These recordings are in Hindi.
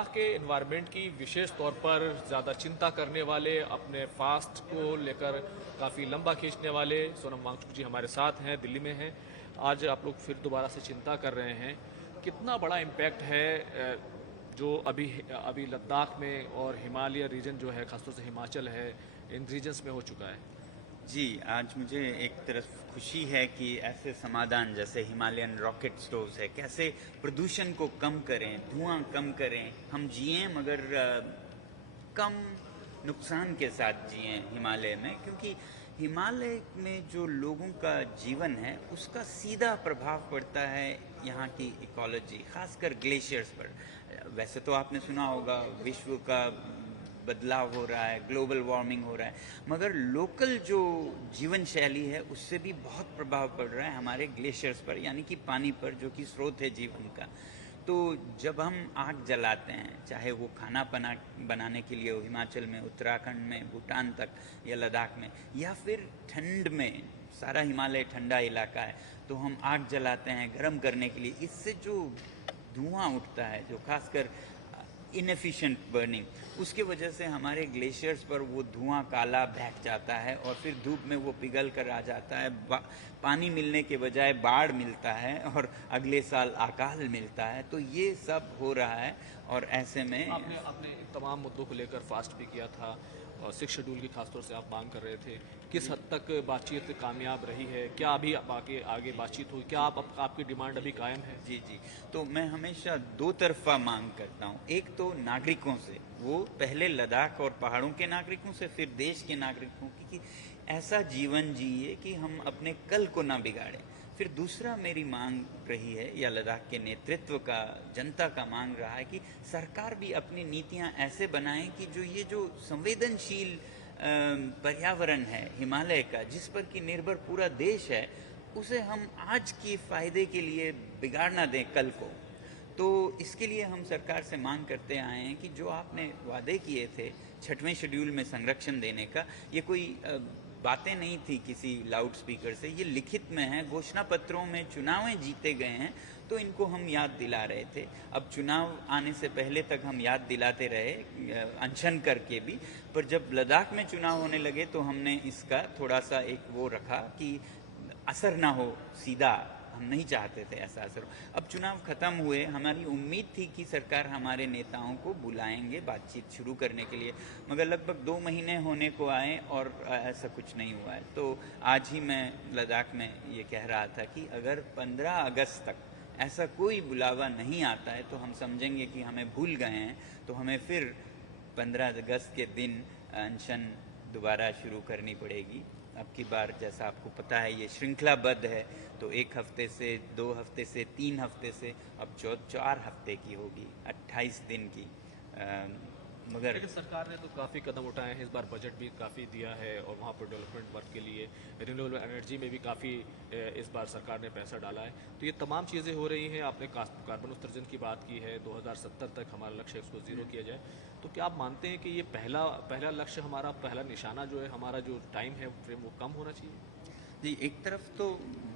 लद्दाख के एनवायरनमेंट की विशेष तौर पर ज़्यादा चिंता करने वाले, अपने फास्ट को लेकर काफ़ी लंबा खींचने वाले सोनम वांगचुक जी हमारे साथ हैं, दिल्ली में हैं। आज आप लोग फिर दोबारा से चिंता कर रहे हैं। कितना बड़ा इम्पैक्ट है जो अभी अभी लद्दाख में और हिमालय रीजन जो है, खासतौर से हिमाचल है, इन रीजन्स में हो चुका है? जी, आज मुझे एक तरफ खुशी है कि ऐसे समाधान जैसे हिमालयन रॉकेट स्टोव्स है, कैसे प्रदूषण को कम करें, धुआं कम करें, हम जिएं मगर कम नुकसान के साथ जिएं हिमालय में, क्योंकि हिमालय में जो लोगों का जीवन है उसका सीधा प्रभाव पड़ता है यहाँ की इकोलॉजी, खासकर ग्लेशियर्स पर। वैसे तो आपने सुना होगा विश्व का बदलाव हो रहा है, ग्लोबल वार्मिंग हो रहा है, मगर लोकल जो जीवन शैली है उससे भी बहुत प्रभाव पड़ रहा है हमारे ग्लेशियर्स पर, यानी कि पानी पर, जो कि स्रोत है जीवन का। तो जब हम आग जलाते हैं, चाहे वो खाना बनाने के लिए हो, हिमाचल में, उत्तराखंड में, भूटान तक या लद्दाख में, या फिर ठंड में, सारा हिमालय ठंडा इलाका है, तो हम आग जलाते हैं गर्म करने के लिए। इससे जो धुआं उठता है, जो खासकर इनएफिशिएंट बर्निंग, उसके वजह से हमारे ग्लेशियर्स पर वो धुआं काला बैठ जाता है और फिर धूप में वो पिघल कर आ जाता है। पानी मिलने के बजाय बाढ़ मिलता है और अगले साल अकाल मिलता है। तो ये सब हो रहा है और ऐसे में आपने अपने तमाम मुद्दों को लेकर फास्ट भी किया था और 6 शेड्यूल की खासतौर से आप मांग कर रहे थे। किस हद तक बातचीत कामयाब रही है? क्या अभी आगे बातचीत हुई? क्या आपकी डिमांड अभी कायम है? जी जी, तो मैं हमेशा दो तरफा मांग करता हूँ। एक तो नागरिकों से, वो पहले लद्दाख और पहाड़ों के नागरिकों से, फिर देश के नागरिकों की, कि ऐसा जीवन जिए कि हम अपने कल को ना बिगाड़ें। फिर दूसरा मेरी मांग रही है, या लद्दाख के नेतृत्व का, जनता का मांग रहा है, कि सरकार भी अपनी नीतियां ऐसे बनाए कि जो संवेदनशील पर्यावरण है हिमालय का, जिस पर कि निर्भर पूरा देश है, उसे हम आज के फायदे के लिए बिगाड़ ना दें कल को। तो इसके लिए हम सरकार से मांग करते आए हैं कि जो आपने वादे किए थे 6वें शेड्यूल में संरक्षण देने का, ये कोई बातें नहीं थी किसी लाउड स्पीकर से, ये लिखित में है, घोषणा पत्रों में चुनावें जीते गए हैं, तो इनको हम याद दिला रहे थे। अब चुनाव आने से पहले तक हम याद दिलाते रहे अनशन करके भी, पर जब लद्दाख में चुनाव होने लगे तो हमने इसका थोड़ा सा एक वो रखा कि असर ना हो सीधा, हम नहीं चाहते थे ऐसा असर हो। अब चुनाव खत्म हुए, हमारी उम्मीद थी कि सरकार हमारे नेताओं को बुलाएंगे बातचीत शुरू करने के लिए, मगर लगभग 2 महीने होने को आए और ऐसा कुछ नहीं हुआ है। तो आज ही मैं लद्दाख में ये कह रहा था कि अगर 15 अगस्त तक ऐसा कोई बुलावा नहीं आता है तो हम समझेंगे कि हमें भूल गए हैं, तो हमें फिर 15 अगस्त के दिन अनशन दोबारा शुरू करनी पड़ेगी। अब की बार जैसा आपको पता है ये श्रृंखलाबद्ध है, तो 1 हफ्ते से, 2 हफ्ते से, 3 हफ्ते से, अब 4 हफ्ते की होगी, 28 दिन की। मगर लेकिन सरकार ने तो काफ़ी कदम उठाए हैं, इस बार बजट भी काफ़ी दिया है और वहाँ पर डेवलपमेंट वर्क के लिए रिन्यूएबल एनर्जी में भी काफ़ी इस बार सरकार ने पैसा डाला है। तो ये तमाम चीज़ें हो रही हैं। आपने कार्बन उत्सर्जन की बात की है, 2070 तक हमारा लक्ष्य है उसको ज़ीरो किया जाए। तो क्या आप मानते हैं कि ये पहला लक्ष्य, हमारा पहला निशाना जो है, हमारा जो टाइम है फ्रेम, वो कम होना चाहिए? जी, एक तरफ तो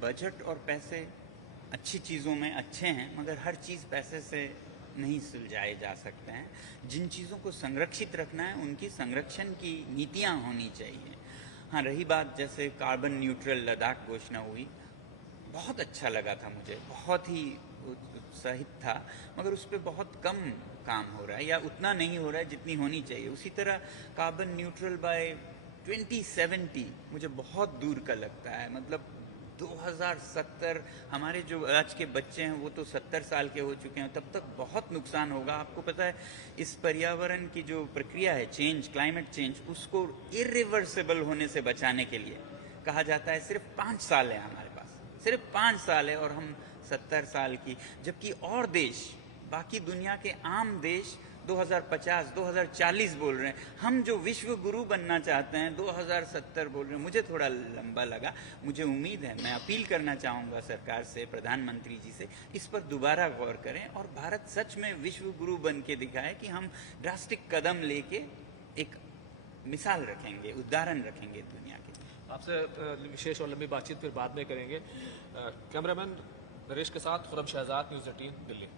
बजट और पैसे अच्छी चीज़ों में अच्छे हैं, मगर हर चीज़ पैसे से नहीं सुलझाए जा सकते हैं। जिन चीज़ों को संरक्षित रखना है उनकी संरक्षण की नीतियाँ होनी चाहिए। हाँ, रही बात जैसे कार्बन न्यूट्रल लद्दाख घोषणा हुई, बहुत अच्छा लगा था मुझे, बहुत ही उत्साहित था, मगर उस पर बहुत कम काम हो रहा है, या उतना नहीं हो रहा है जितनी होनी चाहिए। उसी तरह कार्बन न्यूट्रल बाय 2070 मुझे बहुत दूर का लगता है। मतलब 2070, हमारे जो आज के बच्चे हैं वो तो 70 साल के हो चुके हैं, तब तक बहुत नुकसान होगा। आपको पता है इस पर्यावरण की जो प्रक्रिया है, चेंज, क्लाइमेट चेंज, उसको इरिवर्सिबल होने से बचाने के लिए कहा जाता है सिर्फ 5 साल है हमारे पास, सिर्फ 5 साल है, और हम 70 साल की, जबकि और देश, बाकी दुनिया के आम देश 2050, 2040 बोल रहे हैं। हम जो विश्व गुरु बनना चाहते हैं 2070 बोल रहे हैं। मुझे थोड़ा लंबा लगा। मुझे उम्मीद है, मैं अपील करना चाहूँगा सरकार से, प्रधानमंत्री जी से, इस पर दोबारा गौर करें और भारत सच में विश्व गुरु बन के दिखाए कि हम ड्रास्टिक कदम लेके एक मिसाल रखेंगे, उदाहरण रखेंगे दुनिया के। आपसे विशेष और लंबी बातचीत फिर बाद में करेंगे। कैमरामैन नरेश के साथ खुरम शहजाद, न्यूज़ 18 दिल्ली।